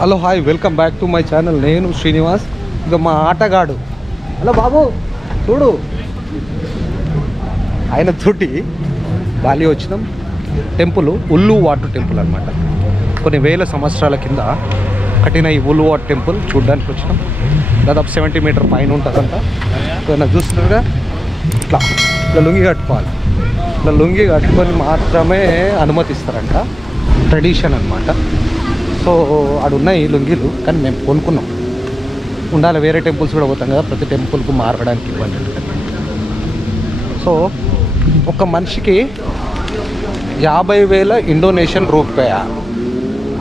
Hello hi welcome back to my channel. నేను శ్రీనివాస్. ఇక మా ఆటగాడు. హలో బాబు చూడు. ఆయన తోటి బాలి వచ్చినాం. టెంపుల్ ఉల్లు వాటు టెంపుల్ అనమాట కొన్ని వేల సంవత్సరాల కింద కట్టిన ఈ ఉల్లు వాటర్ టెంపుల్ చూడడానికి వచ్చినాం. దాదాపు సెవెంటీ మీటర్ పైన ఉంటుందంట. ఏమైనా చూస్తున్నారుగా ఇట్లా ఇట్లా లుంగి కట్టుకోవాలి. ఇట్లా లుంగి కట్టుకొని మాత్రమే అనుమతిస్తారంట. ట్రెడిషన్ అనమాట సో అక్కడ ఉన్నాయి లుంగీలు కానీ మేము కొనుక్కున్నాం. ఉండాలి వేరే టెంపుల్స్ కూడా పోతాం కదా ప్రతి టెంపుల్కు మారడానికి ఇవ్వండి. సో ఒక మనిషికి యాభై వేల ఇండోనేషియన్ రూపాయ.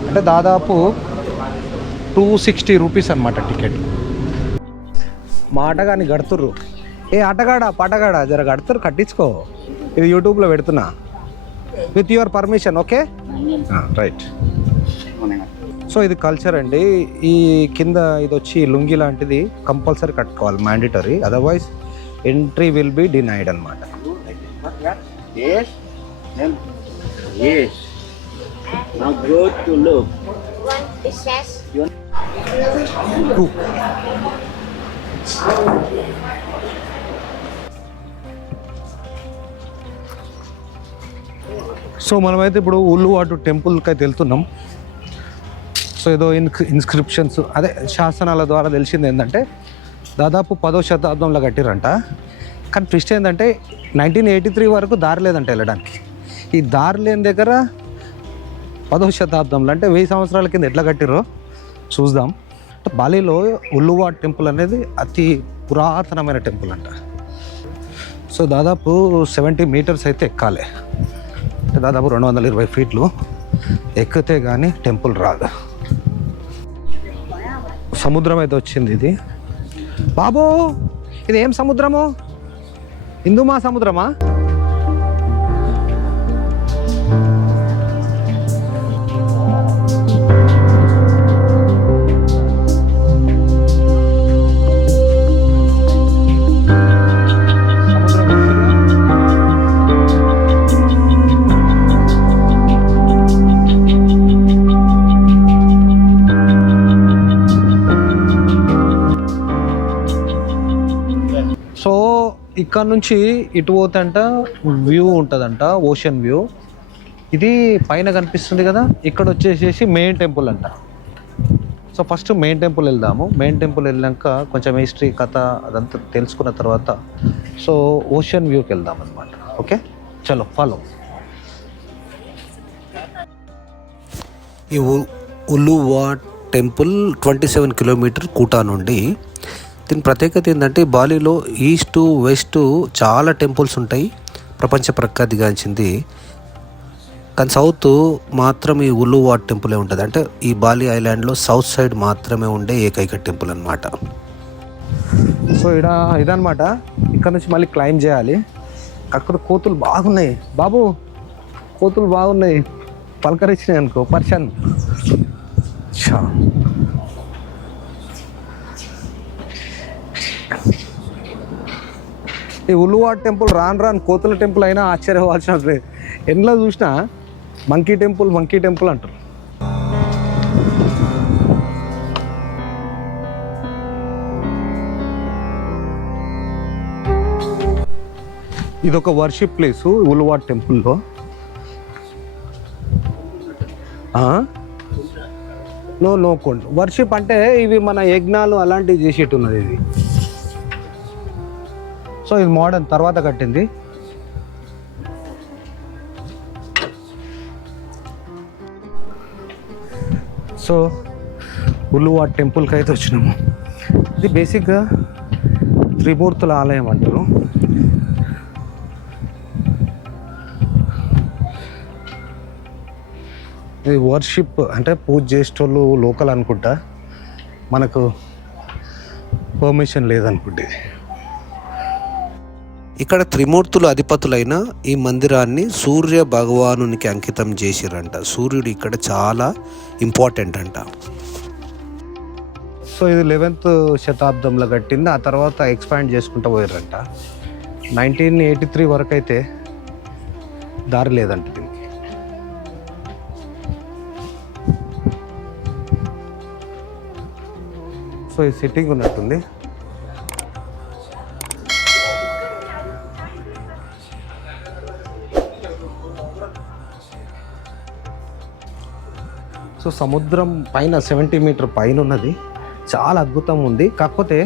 అంటే దాదాపు టూ సిక్స్టీ రూపీస్ అనమాట టికెట్. మా ఆటగాని గడుతుర్రు ఏ ఆటగాడా పాటగాడా జర గడుతురు కట్టించుకో. ఇది యూట్యూబ్లో పెడుతున్నా. With your permission okay? Right. So ఇది కల్చర్ అండి. ఈ కింద ఇది వచ్చి లుంగి లాంటిది కంపల్సరీ కట్టుకోవాలి mandatory otherwise entry will be denied అనమాట సో మనమైతే ఇప్పుడు ఉల్లువాటు టెంపుల్కి అయితే వెళ్తున్నాం. సో ఏదో ఇన్ ఇన్స్క్రిప్షన్స్ అదే శాసనాల ద్వారా తెలిసింది ఏంటంటే దాదాపు పదో శతాబ్దంలో కట్టిరంట. కానీ ట్విస్ట్ ఏంటంటే నైన్టీన్ ఎయిటీ త్రీ వరకు దారి లేదంట వెళ్ళడానికి. ఈ దారి లేని దగ్గర పదో శతాబ్దంలో అంటే వెయ్యి సంవత్సరాల కింద ఎట్లా కట్టిరో చూద్దాం. బాలీలో ఉల్లువా టెంపుల్ అనేది అతి పురాతనమైన టెంపుల్ అంట. సో దాదాపు సెవెంటీ మీటర్స్ అయితే ఎక్కాలి. అంటే దాదాపు రెండు వందల ఇరవై ఫీట్లు ఎక్కితే కానీ టెంపుల్ రాదు. సముద్రం అయితే వచ్చింది ఇది. బాబు ఇది ఏం సముద్రము? హిందూ మహాసముద్రమా ఇక్కడ నుంచి ఇటు పోతంట వ్యూ ఉంటుందంట ఓషన్ వ్యూ. ఇది పైన కనిపిస్తుంది కదా ఇక్కడ వచ్చేసేసి మెయిన్ టెంపుల్ అంట. సో ఫస్ట్ మెయిన్ టెంపుల్ వెళ్దాము. మెయిన్ టెంపుల్ వెళ్ళాక కొంచెం హిస్టరీ కథ అదంతా తెలుసుకున్న తర్వాత సో ఓషన్ వ్యూకి వెళ్దాం అనమాట ఓకే చలో ఫాలో ఈ Uluwatu temple twenty seven kilometer Kuta నుండి దీని ప్రత్యేకత ఏంటంటే బాలీలో ఈస్ట్ వెస్ట్ చాలా టెంపుల్స్ ఉంటాయి. ప్రపంచ ప్రఖ్యాతిగాంచింది కానీ సౌత్ మాత్రం ఈ ఉల్లువా టెంపులే ఉంటుంది. అంటే ఈ బాలి ఐలాండ్లో సౌత్ సైడ్ మాత్రమే ఉండే ఏకైక టెంపుల్ అనమాట సో ఇడ ఇదనమాట ఇక్కడ నుంచి మళ్ళీ క్లైమ్ చేయాలి. అక్కడ కోతులు బాగున్నాయి. బాబు కోతులు బాగున్నాయి. పలకరించినాయి అనుకో. పర్షన్. ఈ ఉల్లువాడ్ టెంపుల్ రాను రాను కోతుల టెంపుల్ అయినా ఆశ్చర్యపోవాల్సిన లేదు. ఎండ్లో చూసినా మంకీ టెంపుల్ మంకీ టెంపుల్ అంటారు. ఇది ఒక వర్షిప్ ప్లేస్ ఉల్లువా టెంపుల్లో. నో నో కొండ. వర్షిప్ అంటే ఇవి మన యజ్ఞాలు అలాంటివి చేసేట్టున్నది ఇది. సో ఇది మోడర్న్ తర్వాత కట్టింది. సో ఉల్లువా టెంపుల్కి అయితే వచ్చినాము. ఇది బేసిక్గా త్రిమూర్తుల ఆలయం అంటారు ఇది. వర్షిప్ అంటే పూజ చేసేటోళ్ళు లోకల్ అనుకుంటా. మనకు పర్మిషన్ లేదనుకుంటే ఇక్కడ త్రిమూర్తుల అధిపతులైన ఈ మందిరాన్ని సూర్య భగవానునికి అంకితం చేసిరంట. సూర్యుడు ఇక్కడ చాలా ఇంపార్టెంట్ అంట. సో ఇది లెవెన్త్ శతాబ్దంలో కట్టింది. ఆ తర్వాత ఎక్స్పాండ్ చేసుకుంటూ పోయారంట నైన్టీన్ ఎయిటీ త్రీ వరకు అయితే దారి లేదంట దీనికి. సో ఈ సిట్టింగ్ ఉన్నట్టుంది. సో సముద్రం పైన సెవెంటీ మీటర్ పైన ఉన్నది చాలా అద్భుతం ఉంది. కాకపోతే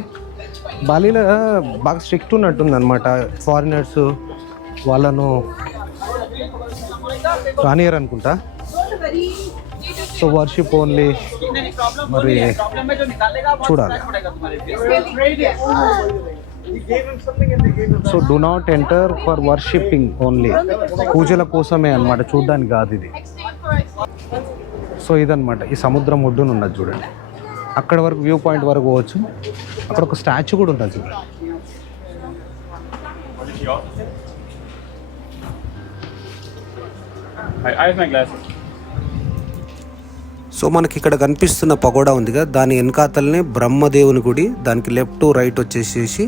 బాలీలో బాగా స్ట్రిక్ట్ ఉన్నట్టుంది అనమాట ఫారినర్స్ వాళ్ళను రానియర్ అనుకుంటా సో వర్షిప్ ఓన్లీ మరి చూడాలి. So do not enter for worshipping only. పూజల కోసమే అనమాట చూడడానికి కాదు ఇది. సో ఇదన్నమాట. ఈ సముద్రం ఒడ్డున ఉన్నది చూడండి. అక్కడ వరకు వ్యూ పాయింట్ వరకు పోవచ్చు. అక్కడ ఒక స్టాచ్యూ కూడా ఉన్నది చూడండి. సో మనకి ఇక్కడ కనిపిస్తున్న పగోడా ఉంది కదా దాని వెనకాతలనే బ్రహ్మదేవుని గుడి దానికి లెఫ్ట్ రైట్ వచ్చేసేసి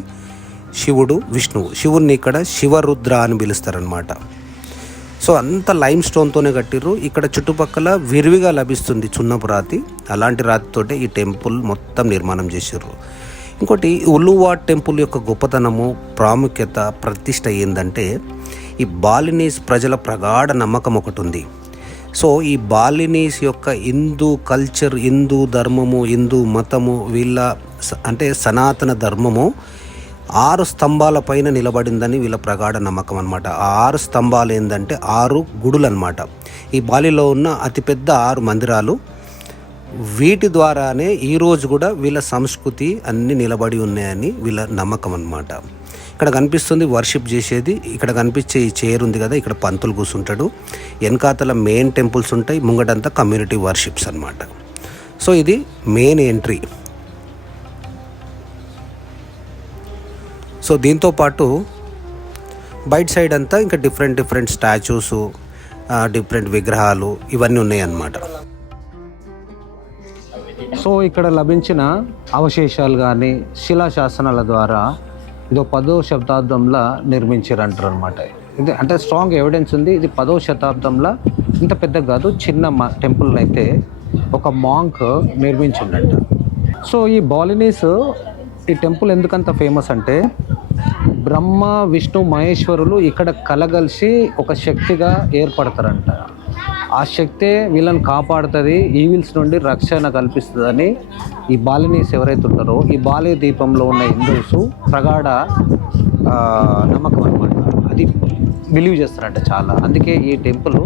శివుడు విష్ణువు. శివుడిని ఇక్కడ శివరుద్ర అని పిలుస్తారనమాట సో అంత లైమ్ స్టోన్తోనే కట్టిర్రు. ఇక్కడ చుట్టుపక్కల విరివిగా లభిస్తుంది చున్నపు రాతి. అలాంటి రాతితోటే ఈ టెంపుల్ మొత్తం నిర్మాణం చేసిర్రు. ఇంకోటి ఉలువా టెంపుల్ యొక్క గొప్పతనము ప్రాముఖ్యత ప్రతిష్ట ఏంటంటే ఈ బాలినీస్ ప్రజల ప్రగాఢ నమ్మకం ఒకటి ఉంది సో ఈ బాలినీస్ యొక్క హిందూ కల్చర్ హిందూ ధర్మము హిందూ మతము వీళ్ళ స- అంటే సనాతన ధర్మము ఆరు స్తంభాల పైన నిలబడిందని వీళ్ళ ప్రగాఢ నమ్మకం అనమాట ఆ ఆరు స్తంభాలు ఏంటంటే ఆరు గుడులు అనమాట ఈ బాలిలో ఉన్న అతిపెద్ద ఆరు మందిరాలు. వీటి ద్వారానే ఈరోజు కూడా వీళ్ళ సంస్కృతి అన్నీ నిలబడి ఉన్నాయని వీళ్ళ నమ్మకం అనమాట ఇక్కడ కనిపిస్తుంది వర్షిప్ చేసేది. ఇక్కడ కనిపించే ఈ చైర్ ఉంది కదా ఇక్కడ పంతులు కూర్చుంటాడు. వెనకాతల మెయిన్ టెంపుల్స్ ఉంటాయి. ముంగటంతా కమ్యూనిటీ వర్షిప్స్ అనమాట సో ఇది మెయిన్ ఎంట్రీ సో దీంతో పాటు బయట సైడ్ అంతా ఇంకా డిఫరెంట్ డిఫరెంట్ స్టాచ్యూస్ డిఫరెంట్ విగ్రహాలు ఇవన్నీ ఉన్నాయన్నమాట. సో ఇక్కడ లభించిన అవశేషాలు కానీ శిలాశాసనాల ద్వారా ఇదో పదో శతాబ్దంలో నిర్మించారంటారు అనమాట ఇది అంటే స్ట్రాంగ్ ఎవిడెన్స్ ఉంది. ఇది పదో శతాబ్దంలో ఇంత పెద్ద కాదు చిన్న మా టెంపుల్ అయితే ఒక మాంక్ నిర్మించిండంట సో ఈ బాలినీస్ ఈ టెంపుల్ ఎందుకంత ఫేమస్ అంటే బ్రహ్మ విష్ణు మహేశ్వరులు ఇక్కడ కలగలిసి ఒక శక్తిగా ఏర్పడతారంట. ఆ శక్తే వీళ్ళని కాపాడుతుంది ఈవిల్స్ నుండి రక్షణ కల్పిస్తుందని ఈ బాలినీస్ ఎవరైతే ఉంటారో ఈ బాలయ దీపంలో ఉన్న హిందూస్ ప్రగాఢ నమ్మకం అనమాట. అది బిలీవ్ చేస్తారంట చాలా. అందుకే ఈ టెంపుల్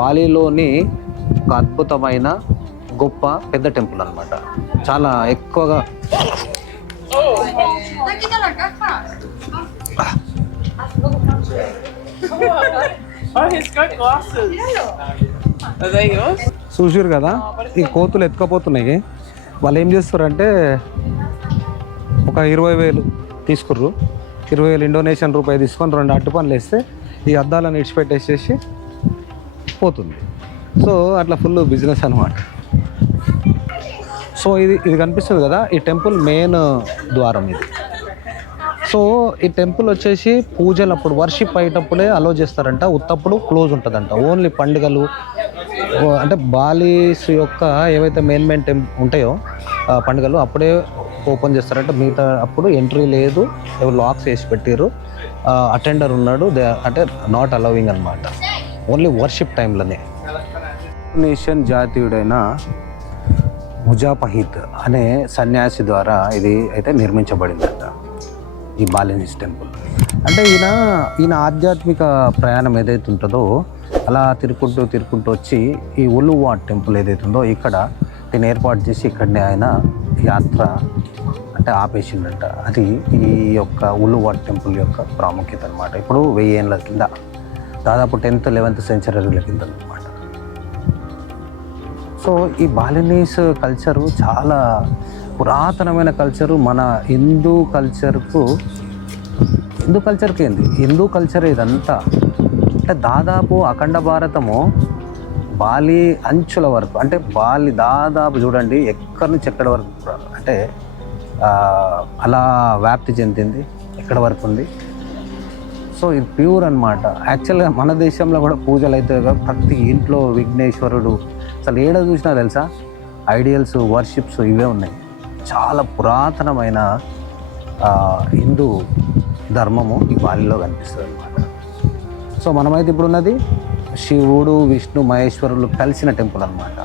బాలీలోని ఒక అద్భుతమైన గొప్ప పెద్ద టెంపుల్ అన్నమాట చాలా ఎక్కువగా చూసారు కదా? ఈ కోతులు ఎత్తుకపోతున్నాయి. వాళ్ళు ఏం చేస్తారంటే ఒక ఇరవై వేలు తీసుకుర్రు. ఇరవై వేలు ఇండోనేషియన్ రూపాయి తీసుకొని రెండు అట్టు పనులు వేస్తే ఈ అద్దాలను ఇడిచిపెట్టేసేసి పోతుంది. సో అట్లా ఫుల్ బిజినెస్ అనమాట సో ఇది ఇది కనిపిస్తుంది కదా ఈ టెంపుల్ మెయిన్ ద్వారం ఇది. సో ఈ టెంపుల్ వచ్చేసి పూజలు అప్పుడు వర్షిప్ అయ్యేటప్పుడే అలో చేస్తారంట. ఉత్తప్పుడు క్లోజ్ ఉంటుందంట. ఓన్లీ పండుగలు అంటే బాలీస్ యొక్క ఏవైతే మెయిన్ మెయిన్ టెంప్ ఉంటాయో పండుగలు అప్పుడే ఓపెన్ చేస్తారంట. మిగతా అప్పుడు ఎంట్రీ లేదు. ఎవరు లాక్స్ వేసి పెట్టారు అటెండర్ ఉన్నాడు. దే అంటే నాట్ అలౌవింగ్ అనమాట ఓన్లీ వర్షిప్ టైంలోనే నేషన్ జాతీయుడైన ముజాపహిత్ అనే సన్యాసి ద్వారా ఇది అయితే నిర్మించబడింది. ఈ బాలినీస్ టెంపుల్. అంటే ఈయన ఈయన ఆధ్యాత్మిక ప్రయాణం ఏదైతే ఉంటుందో అలా తిరుక్కుంటూ తిరుక్కుంటూ వచ్చి ఈ ఉలువా టెంపుల్ ఏదైతే ఉందో ఇక్కడ దీన్ని ఏర్పాటు చేసి ఇక్కడనే ఆయన యాత్ర అంటే ఆపేసిండట. అది ఈ యొక్క ఉలువా టెంపుల్ యొక్క ప్రాముఖ్యత అనమాట ఇప్పుడు వెయ్యి ఏళ్ళ కింద దాదాపు టెన్త్ లెవెన్త్ సెంచరీల కింద అనమాట సో ఈ బాలినీస్ కల్చరు చాలా పురాతనమైన కల్చరు మన హిందూ కల్చర్కు హిందూ కల్చర్కి ఏంది? హిందూ కల్చర్ ఇదంతా. అంటే దాదాపు అఖండ భారతము బాలి అంచుల వరకు అంటే బాలి దాదాపు చూడండి ఎక్కడి నుంచి ఎక్కడి వరకు అంటే అలా వ్యాప్తి చెందింది ఎక్కడ వరకు ఉంది? సో ఇది ప్యూర్ అనమాట యాక్చువల్గా మన దేశంలో కూడా పూజలు అయితే ప్రతి ఇంట్లో విఘ్నేశ్వరుడు అసలు ఏడ చూసినా తెలుసా? ఐడియల్స్ వర్షిప్స్ ఇవే ఉన్నాయి. చాలా పురాతనమైన హిందూ ధర్మము ఈ బాలిలో కనిపిస్తుంది అనమాట సో మనమైతే ఇప్పుడున్నది శివుడు విష్ణు మహేశ్వరులు కలిసిన టెంపుల్ అనమాట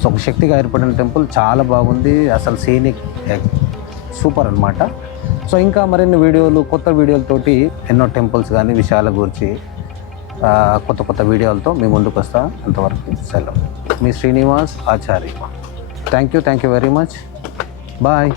సో ఒక శక్తిగా ఏర్పడిన టెంపుల్ చాలా బాగుంది అసలు సీనిక్ సూపర్ అనమాట సో ఇంకా మరిన్ని వీడియోలు కొత్త వీడియోలతోటి ఎన్నో టెంపుల్స్ కానీ విషయాల గురించి కొత్త కొత్త వీడియోలతో మీ ముందుకు వస్తా. అంతవరకు సెలవు. మీ Srinivas Acharya. Thank you thank you very much. Bye.